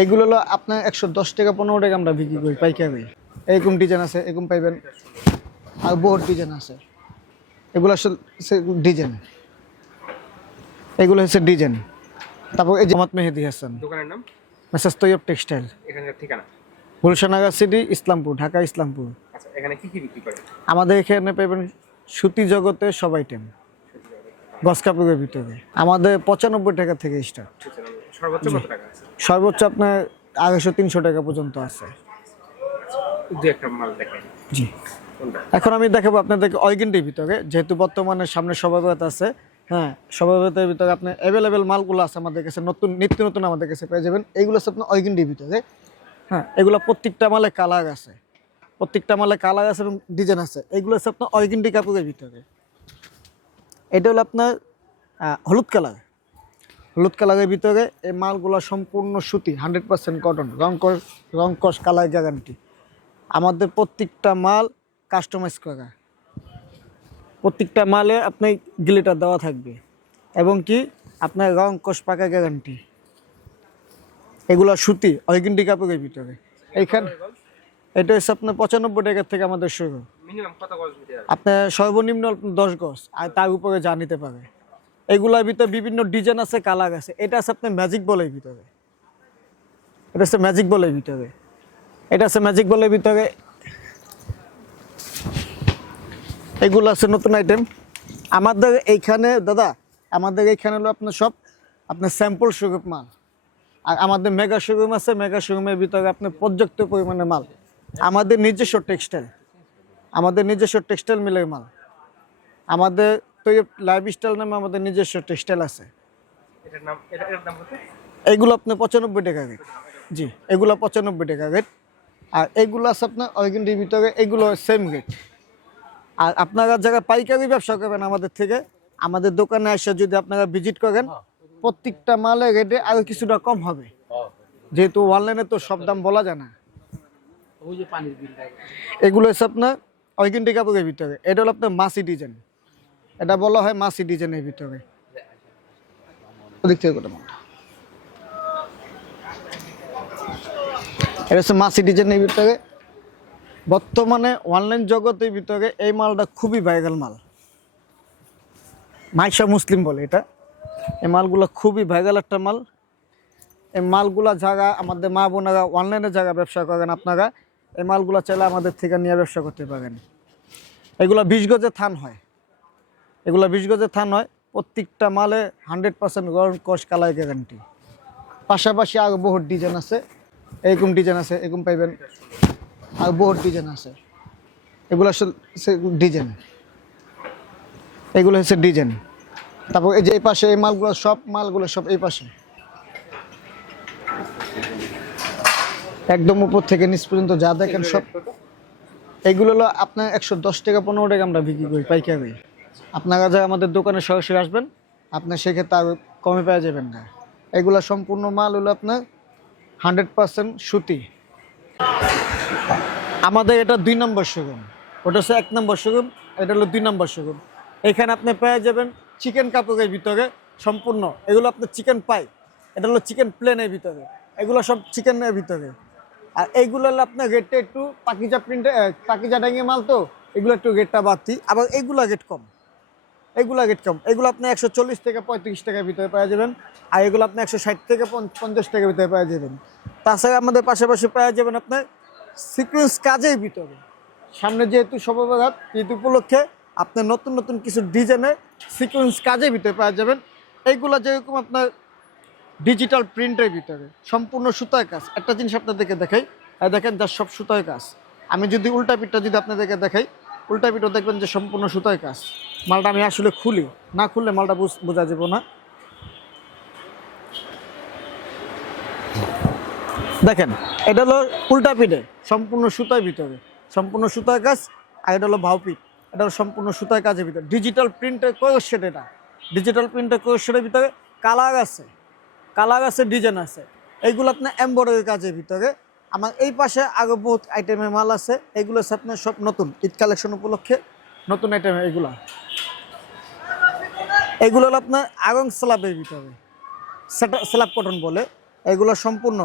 এইগুলো হলো আপনার 110 টাকা 15 টাকা আমরা বিক্রি করি পাইকারি। এরকম ডিজাইন আছে, এরকম পাইবেন, আর বহুত ডিজাইন আছে। এগুলো আসলে ডিজাইন, এগুলো হচ্ছে ডিজাইন। তারপর এই যে মোহাম্মদ মেহেদী হাসান, দোকানের নাম মেসাজ তৈয়ব টেক্সটাইল, এখানকার ঠিকানা গুলশানগর সিটি, ইসলামপুর, ঢাকা ইসলামপুর। আচ্ছা, এখানে কি কি বিক্রি করেন? আমাদের এখানে পাইবেন সুতি জগতে সব আইটেম, গস কাপড়ের ভিতরে। আমাদের 95 টাকা থেকে স্টার্ট, সর্বোচ্চ কত টাকা আছে? সর্বোচ্চ আপনার 250-300 টাকা পর্যন্ত আছে। দু একটা মাল দেখেন। জি, কোনটা? এখন আমি দেখাবো আপনাদেরকে অর্গেন্ডির ভিতরে, যেহেতু বর্তমানে সামনে সবাইবাত আছে। হ্যাঁ, সবাইবাতের ভিতরে আপনার অ্যাভেলেবেল মালগুলো আছে আমাদের কাছে, নতুন নিত্য নতুন আমাদের কাছে পেয়ে যাবেন। এইগুলো হচ্ছে আপনার অর্গেন্ডির ভিতরে। হ্যাঁ, এগুলো প্রত্যেকটা মালে কালার আছে, প্রত্যেকটা মালে কালার আছে এবং ডিজাইন আছে। এইগুলো হচ্ছে আপনার অর্গেন্ডি কাপড়ের ভিতরে। এটা হলো আপনার হলুদ কালার, হলুদ কালারের ভিতরে। এই মালগুলো সম্পূর্ণ সুতি, 100% কটন, রং কস কালার গ্যারান্টি। আমাদের প্রত্যেকটা মাল কাস্টমাইজ করা, প্রত্যেকটা মালে আপনার গ্লিটার দেওয়া থাকবে এবং কি আপনার রং কস পাকা গ্যারান্টি। এগুলো সুতি অর্গেন্ডি কাপড়ের ভিতরে। এইখানে এটা হচ্ছে আপনার 95 টাকা থেকে আমাদের শুরু। মিনিমাম কত গজ নিতে হবে? আপনার সর্বনিম্ন 10 গজ, আর তার উপরে যা নিতে পারে। এগুলোর ভিতরে বিভিন্ন ডিজাইন আছে, কালার আছে। এটা আছে আপনার ম্যাজিক বলের ভিতরে, এটা হচ্ছে ম্যাজিক বলের ভিতরে, এটা আছে ম্যাজিক বলের ভিতরে। এগুলো আছে নতুন আইটেম আমাদের এইখানে। দাদা, আমাদের এইখানে হলো আপনার সব আপনার স্যাম্পল শোরুম মাল। আর আমাদের মেগা শোরুম আছে, মেগা শোরুমের ভিতরে আপনার পর্যাপ্ত পরিমাণে মাল। আমাদের নিজস্ব টেক্সটাইল, আমাদের নিজস্ব টেক্সটাইল মিলের মাল। আমাদের তৈয়ব লাইফস্টাইল নামে আমাদের নিজস্ব টেক্সটাইল আছে। এটার নাম, এটার দাম কত? এগুলো আপনার 95 টাকা রেট। জি, এগুলো 95 টাকা রেট। আর এগুলো আছে আপনার অর্গেন্ডির ভিতরে, এগুলো সেম রেট। আর আপনারা যারা পাইকারি ব্যবসা করবেন আমাদের থেকে, আমাদের দোকানে এসে যদি আপনারা ভিজিট করেন, প্রত্যেকটা মালের রেটে আরও কিছুটা কম হবে, যেহেতু অনলাইনে তো সব দাম বলা যায় না। এগুলো হচ্ছে আপনার অর্গেন্ডি কাপড়ের ভিতরে। এটা হলো আপনার মাসি ডিজাইন, এটা বলা হয় মাসি ডিজাইনের ভিতরে। ওদিক থেকে কোটা মালটা, এটা হচ্ছে মাসি ডিজাইনের ভিতরে। বর্তমানে অনলাইন জগতের ভিতরে এই মালটা খুবই ভাইরাল মাল, মাইশা মুসলিম বলে এটা। এই মালগুলো খুবই ভাইরাল একটা মাল। এই মালগুলা যারা আমাদের মা বোনেরা অনলাইনে যারা ব্যবসা করেন, আপনারা এই মালগুলো চাইলে আমাদের থেকে নিয়ে ব্যবসা করতে পারেন। এগুলো 20 গজে থান হয়, এগুলো 20 গজে থান হয়। প্রত্যেকটা মালে 100% রং কস কালার গ্যারান্টি। পাশাপাশি আরও বহুত ডিজাইন আছে, এরকম ডিজাইন আছে, এরকম পাইবেন, আর বহুত ডিজাইন আছে। এগুলো আসলে ডিজাইন, এগুলো হচ্ছে ডিজাইন। তারপর এই যে এই পাশে এই মালগুলো, সব মালগুলো সব এই পাশে, একদম উপর থেকে নিচ পর্যন্ত যা দেখেন সব। এগুলো হলো আপনার 110 টাকা 15 টাকা আমরা বিক্রি করি পাইকারি। আপনারা যারা আমাদের দোকানে সরাসরি আসবেন, আপনার সেক্ষেত্রে আরও কমে পাওয়া যাবেন না। এগুলো সম্পূর্ণ মাল হলো আপনার 100% সুতি। আমাদের এটা 2 নম্বর শোরুম, ওটা হচ্ছে 1 নম্বর শোরুম, এটা হলো 2 নম্বর শোরুম। এখানে আপনি পেয়ে যাবেন চিকেন কাপড়ের ভিতরে সম্পূর্ণ। এগুলো আপনার চিকেন পাই, এটা হলো চিকেন প্লেনের ভিতরে, এগুলো সব চিকেনের ভিতরে। আর এইগুলো হলো আপনার রেটটা একটু পাকিজা প্রিন্টে, পাকিজা ডাইঙে মাল, তো এগুলো একটু রেটটা বাড়তি। আবার এইগুলো রেট কম, এগুলো রেট কম। এগুলো আপনি 140 থেকে 35 টাকার ভিতরে পাওয়া যাবেন। আর এগুলো আপনি 160 থেকে 50 টাকার ভিতরে পাওয়া যাবেন। তাছাড়া আমাদের পাশাপাশি পাওয়া যাবেন আপনার সিকোয়েন্স কাজের ভিতরে। সামনে যেহেতু সর্ববরাত ঈদ উপলক্ষে আপনার নতুন নতুন কিছু ডিজাইনের সিকোয়েন্স কাজের ভিতরে পাওয়া যাবেন। এইগুলো যেরকম আপনার ডিজিটাল প্রিন্টের ভিতরে সম্পূর্ণ সুতার কাজ। একটা জিনিস আপনাদেরকে দেখাই, দেখেন যার সব সুতার কাজ। আমি যদি উল্টা পিঠটা যদি আপনাদেরকে দেখাই, উল্টা পিঠও দেখবেন যে সম্পূর্ণ সুতার কাজ। মালটা আমি আসলে খুলি, না খুললে মালটা বোঝা যাবে না। দেখেন, এটা হলো উল্টা পিঠে সম্পূর্ণ সুতার ভিতরে, সম্পূর্ণ সুতার কাজ। আর এটা হলো ভাউপিঠ, এটা হলো সম্পূর্ণ সুতার কাজের ভিতরে। ডিজিটাল প্রিন্টের কোয়েশ্চেন, এটা ডিজিটাল প্রিন্টের কোয়েশ্চেনের ভিতরে কালার আছে, কালার আছে, ডিজাইন আছে। এইগুলো আপনার এমব্রয়ডারি কাজের ভিতরে। আমার এই পাশে আরও বহুত আইটেমের মাল আছে। এগুলো হচ্ছে আপনার সব নতুন ঈদ কালেকশন উপলক্ষে নতুন আইটেম। এগুলো হলো আপনার আরং স্ল্যাবের ভিতরে, স্ল্যাব কটন বলে। এগুলো সম্পূর্ণ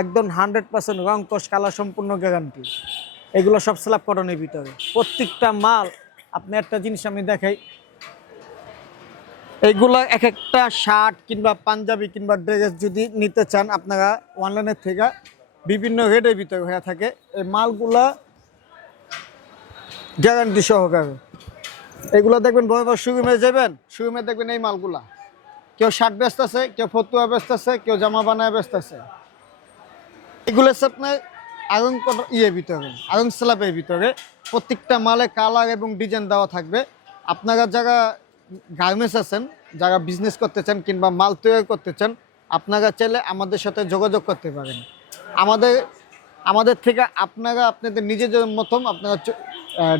একদম 100% রং কস কালার সম্পূর্ণ গ্যারান্টি। এগুলো সব স্ল্যাব কটনের ভিতরে। প্রত্যেকটা মাল আপনি একটা জিনিস আমি দেখাই, এইগুলো এক একটা শার্ট কিংবা পাঞ্জাবি কিংবা ড্রেস যদি নিতে চান আপনারা অনলাইনের থেকে বিভিন্ন রেটের ভিতরে হয়ে থাকে। এই মালগুলা গ্যারান্টি সহকারে। এগুলো দেখবেন বড় বড় শোরুমে যাবেন, শোরুমে দেখবেন এই মালগুলা কেউ শার্ট বেচতেছে, কেউ ফতুয়া বেচতেছে, কেউ জামা বানায় বেচতেছে। এগুলো হচ্ছে আপনার আয়রন ভিতরে, আয়রন স্ল্যাবের ভিতরে। প্রত্যেকটা মালে কালার এবং ডিজাইন দেওয়া থাকবে। আপনারা যারা গার্মেন্টস আছেন, যারা বিজনেস করতে চান কিংবা মাল তৈরি করতে চান, আপনারা চাইলে আমাদের সাথে যোগাযোগ করতে পারেন। আমাদের থেকে আপনারা আপনাদের নিজেদের মতন আপনারা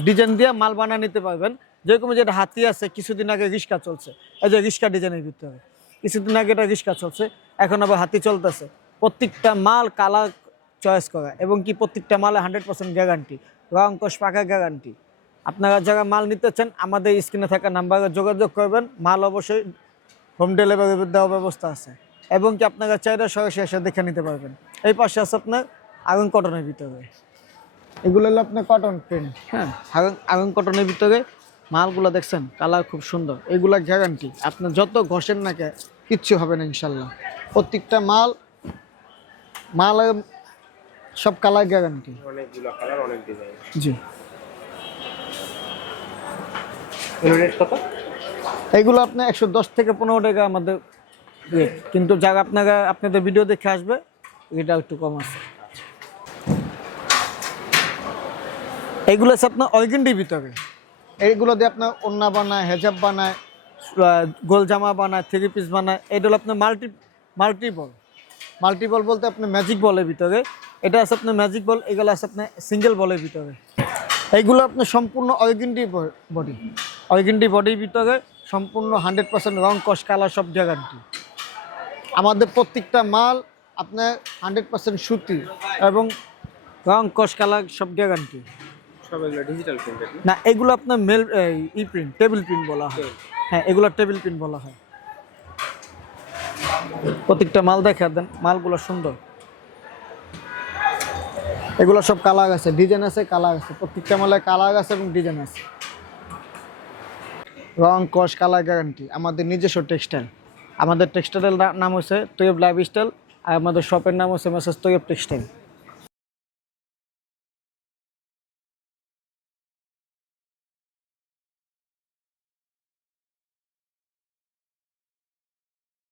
ডিজাইন দিয়ে মাল বানিয়ে নিতে পারবেন। যেরকম যেটা হাতি আছে, কিছুদিন আগে রিস্কা চলছে, এই যে রিস্কা ডিজাইনের ভিতরে কিছুদিন আগে এটা রিস্কা চলছে, এখন আবার হাতি চলতেছে। প্রত্যেকটা মাল কালার চয়েস করা এবং কি প্রত্যেকটা মালে 100% গ্যারান্টি, রং কস পাকা গ্যারান্টি। আপনারা যারা মাল নিতে চান আমাদের স্ক্রিনে থাকা নাম্বারে যোগাযোগ করবেন। মাল অবশ্যই হোম ডেলিভারি দেওয়ার ব্যবস্থা আছে এবং কি আপনারা চাইলে সরাসরি এসে দেখে নিতে পারবেন। এই পাশে আছে আপনার আয়রন কটনের ভিতরে, এগুলো হলো আপনার কটন প্রিন্ট। হ্যাঁ, আয়রন কটনের ভিতরে মালগুলো দেখছেন কালার খুব সুন্দর, এগুলা গ্যারান্টি। আপনার যত ঘষেন না কে কিচ্ছু হবে না ইনশাল্লাহ। প্রত্যেকটা মাল সব কালার গ্যারান্টি। অনেকগুলো কালার, অনেক ডিজাইন। জি, রেট কত? এইগুলো আপনার 110 থেকে 15 টাকা আমাদের রেট, কিন্তু যারা আপনাদের ভিডিও দেখে আসবে এটা একটু কম আছে। এইগুলো হচ্ছে আপনার অর্গেন্ডির ভিতরে। এইগুলো দিয়ে আপনার ওড়না বানায়, হেজাব বানায়, গোল জামা বানায়, থ্রি পিস বানায়। এটা হলো আপনার মাল্টিবল বলতে আপনার ম্যাজিক বলের ভিতরে। এটা আছে আপনার ম্যাজিক বল, এগুলো আছে আপনার সিঙ্গেল বলের ভিতরে। এইগুলো আপনার সম্পূর্ণ অর্গেন্ডি বডির ভিতরে, সম্পূর্ণ 100% রং কস কালার সব গ্যারান্টি। আমাদের প্রত্যেকটা মাল আপনার 100% সুতি এবং রং কস কালার সব গ্যারান্টি। সব এগুলো ডিজিটাল প্রিন্ট না, এগুলো আপনার প্রিন্ট, টেবিল প্রিন্ট বলা হয়। হ্যাঁ, এগুলো টেবিল প্রিন্ট বলা হয়। প্রত্যেকটা মাল দেখা দেন, মালগুলো সুন্দর। এগুলো সব কালার আছে, ডিজাইন আছে, কালার আছে। প্রত্যেকটা মালে কালার আছে এবং ডিজাইন আছে। রং কস কালার গ্যারান্টি। আমাদের নিজস্ব টেক্সটাইল। আমাদের টেক্সটাইলের নাম হচ্ছে তৈয়ব লাইফস্টাইল আর আমাদের শপের নাম হচ্ছে মেসেজ তৈয়ব টেক্সটাইল।